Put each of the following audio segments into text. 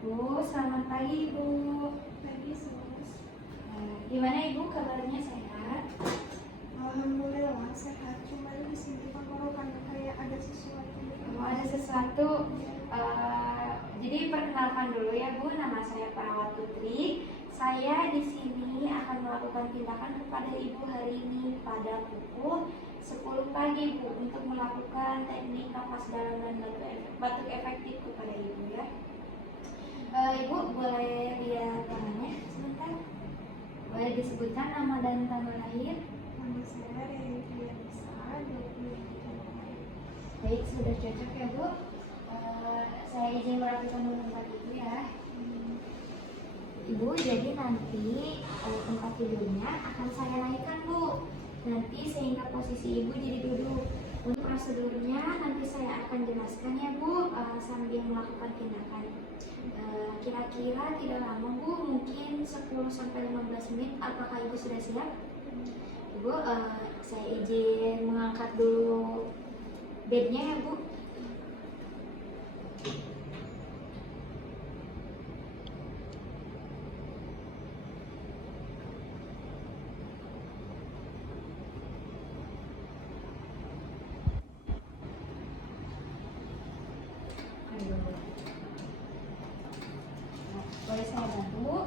Ibu, selamat pagi Ibu. Pagi, Sus. Gimana Ibu, kabarnya sehat? Alhamdulillah sehat. Cuma di sini tenggorokan kayak ada sesuatu. Oh, ada sesuatu. Jadi perkenalkan dulu ya Bu, nama saya Perawat Putri. Saya di sini akan melakukan tindakan kepada Ibu hari ini pada pukul 10 pagi Bu untuk melakukan teknik napas dalam dan batuk efektif kepada Ibu ya. Ibu boleh lihat tangannya sebentar. Boleh disebutkan nama dan tanggal lahir? Nama saya Reydianisa, 23 Baik, sudah cocok ya Bu. Saya izin merapikan dulu tempat Ibu ya. Ibu, jadi nanti tempat tidurnya akan saya naikkan Bu. Nanti sehingga posisi Ibu jadi duduk. Untuk prosedurnya nanti saya akan jelaskan ya Bu sambil melakukan tindakan. Kira-kira tidak lama Bu, mungkin 10-15 menit. Apakah Ibu sudah siap? Ibu, saya izin mengangkat dulu bednya ya Bu. Boleh saya bantu?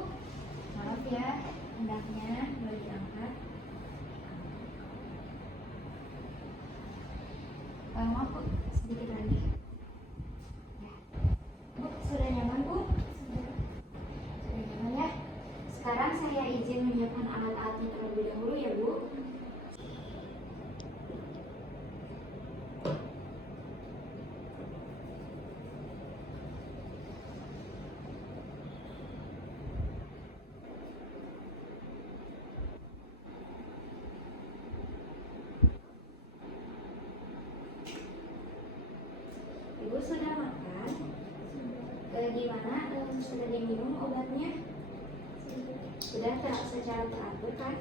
Maaf ya, hendaknya boleh diangkat. Maaf Bu, sedikit lagi. Ya. Bu, sudah nyaman Bu? Sudah nyaman ya? Sekarang saya izin menyiapkan alat-alatnya terlebih dahulu ya Bu. Ibu sudah makan? Gimana? Sudah diminum obatnya? Sudah secara teratur kan?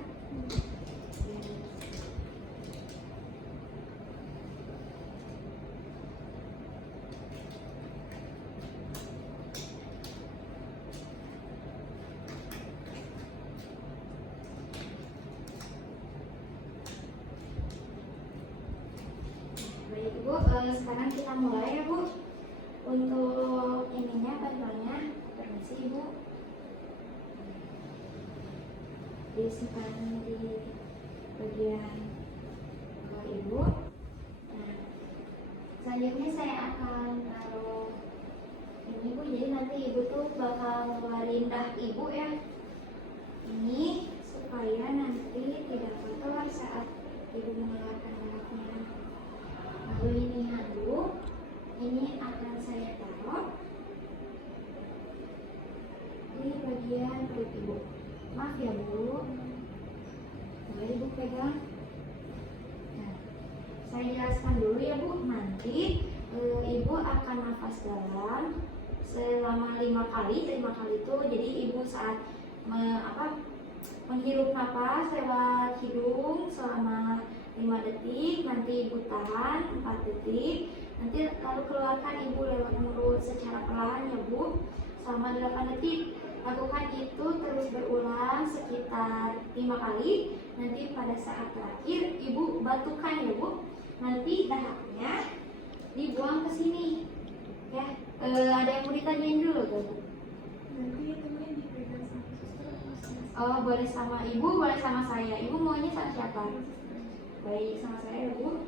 Baik Ibu, sekarang kita mulai ya Bu. Untuk ininya bantuannya, permisi Ibu. Disimpan di bagian Ibu. Nah, selanjutnya saya akan taruh ini Bu, jadi nanti Ibu tuh bakal ngeluarin dah Ibu ya. Ini supaya nanti tidak kotor saat Ibu mengeluarkan darahnya. Lalu ini handuk, ini akan saya taruh di bagian perut Ibu. Maaf ya Bu, boleh Ibu pegang. Nah, saya jelaskan dulu ya Bu. Nanti Ibu akan nafas dalam selama 5 kali. 5 kali itu jadi Ibu saat menghirup nafas lewat hidung selama 5 detik, nanti Ibu tahan 4 detik, nanti lalu keluarkan Ibu lewat mulut secara perlahan ya Bu, selama 8 detik. Lakukan itu terus berulang sekitar 5 kali. Nanti pada saat terakhir Ibu batukan ya Bu. Nanti dahaknya dibuang ke sini. Ya, ada yang mau ditanyain dulu tuh? Nanti temen dipegang sama suster atau sama Oh, boleh sama Ibu, boleh sama saya. Ibu maunya sama siapa? Baik, sama saya ya Bu.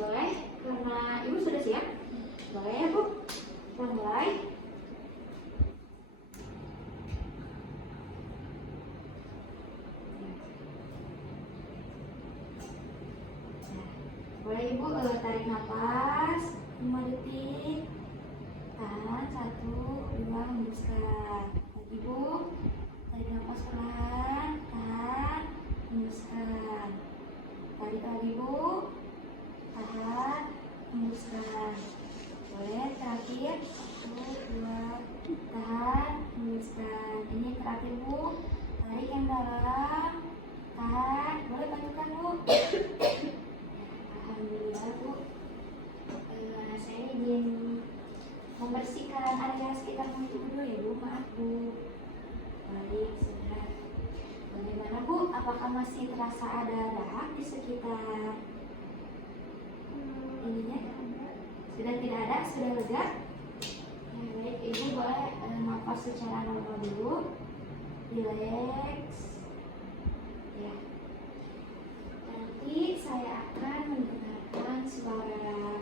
Boleh? Karena Ibu sudah siap? Boleh ya Bu? Kita mulai. Boleh Ibu tarik nafas 5 detik. Tahan 1, 2, hembuskan. Lagi Bu, tarik nafas perlahan. Tahan, hembuskan. Tarik lagi Bu, tahan, hembuskan. Boleh terakhir 1, 2, tahan, hembuskan. Ini terakhir Bu, tarik yang dalam, tahan. Boleh bantukan Bu. Alhamdulillah Bu. Saya izin memberi membersihkan area sekitar mulut ibu dulu ya Bu. Maaf Bu. Baik, sudah. Bagaimana Bu? Apakah masih terasa ada dahak di sekitar ininya? Sudah tidak ada? Sudah lega? Ya, baik, ibu boleh nafas secara normal dulu. Relax. Ya. Nanti saya akan mendengarkan suara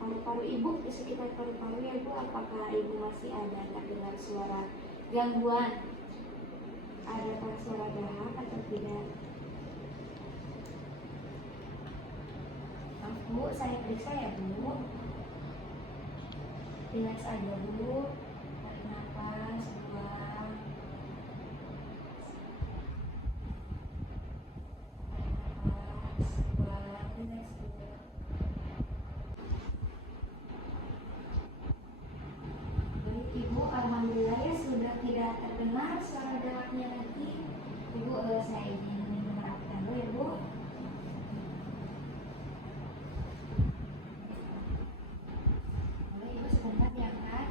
paru-paru ibu di sekitar paru-paru ya Bu. Apakah ibu masih ada terdengar suara gangguan? Adakah suara dahak atau tidak? Maaf Bu, saya periksa ya Bu. Relax aja Bu. Tarik nafas, buang. Nafas, buang. Relax dulu. Baik Ibu, alhamdulillah ya sudah tidak terdengar suara dahaknya lagi. Ibu, saya izin menerapkan dulu ya Bu. Boleh Ibu sebentar diangkat.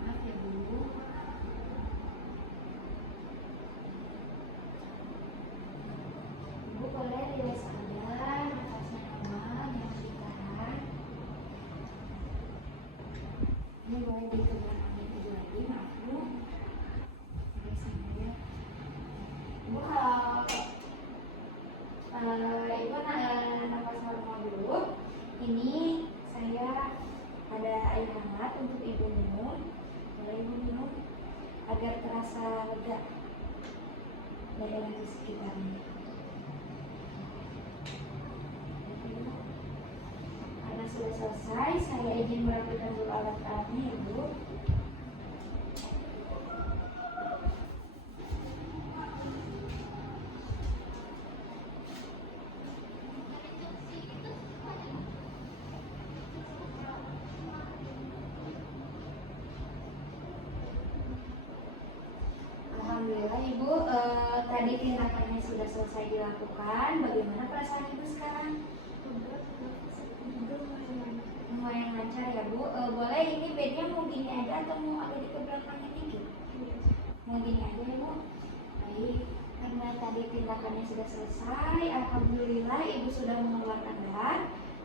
Maaf ya Bu. Ibu boleh relax aja, nafasnya aman, yang ditahan. Ini boleh dikembangkan ibu lagi, maaf Bu. Relax aja. Ibu kalau ibu nafas normal dulu. Ini saya ada air hangat untuk ibu minum. Boleh ibu minum agar terasa lega daerah di sekitarnya. Karena sudah selesai, saya izin merapikan dulu alat-alatnya ya Bu. Alhamdulillah Ibu, tadi tindakannya sudah selesai dilakukan. Bagaimana perasaan Ibu sekarang? Lumayan lancar ya Bu. Boleh ini bednya mau gini aja atau mau agak ke belakangnya dikit? Mau gini aja ya Bu. Baik, karena tadi tindakannya sudah selesai, alhamdulillah Ibu sudah mengeluarkan dahak.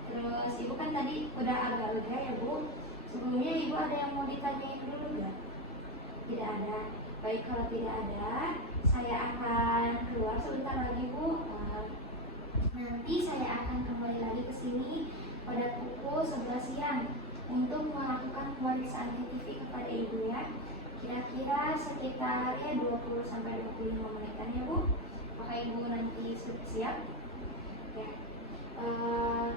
Terus Ibu kan tadi udah agak lega ya Bu. Sebelumnya Ibu ada yang mau ditanyain dulu nggak? Tidak ada. Baik, kalau tidak ada, saya akan keluar sebentar lagi Bu. Nanti saya akan kembali lagi ke sini pada pukul 11 siang untuk melakukan pemeriksaan TTV kepada Ibu ya. Kira-kira sekitar 20-25 menitan ya Bu. Apakah Ibu nanti sudah siap? Ya.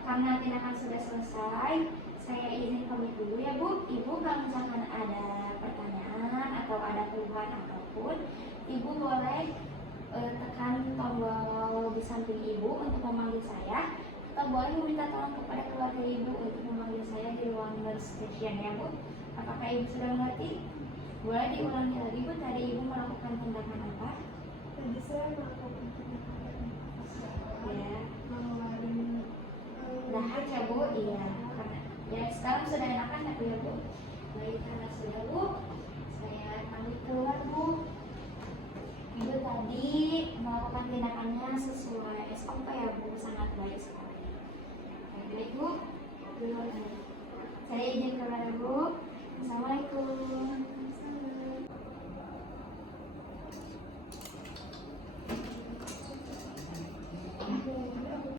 Karena tindakan sudah selesai, saya izin pamit dulu ya Bu. Ibu kalau misalkan ada pertanyaan atau ada keluhan apapun, Ibu boleh tekan tombol di samping Ibu untuk memanggil saya, atau boleh meminta tolong kepada keluarga Ibu untuk memanggil saya di ruang nurse station ya Bu. Apakah Ibu sudah mengerti? Boleh diulangi lagi Bu, tadi Ibu melakukan tindakan apa? Tadi saya melakukan tindakan Ya, mengeluarkan dahak ya Bu. Iya, karena ya sekarang sudah enakan ya Bu. Baik, karena sudah Bu, saya pamit keluar Bu. Ibu tadi melakukan tindakannya sesuai SOP ya Bu, sangat baik sekali. Baik Bu, saya izin keluar Bu. Assalamualaikum.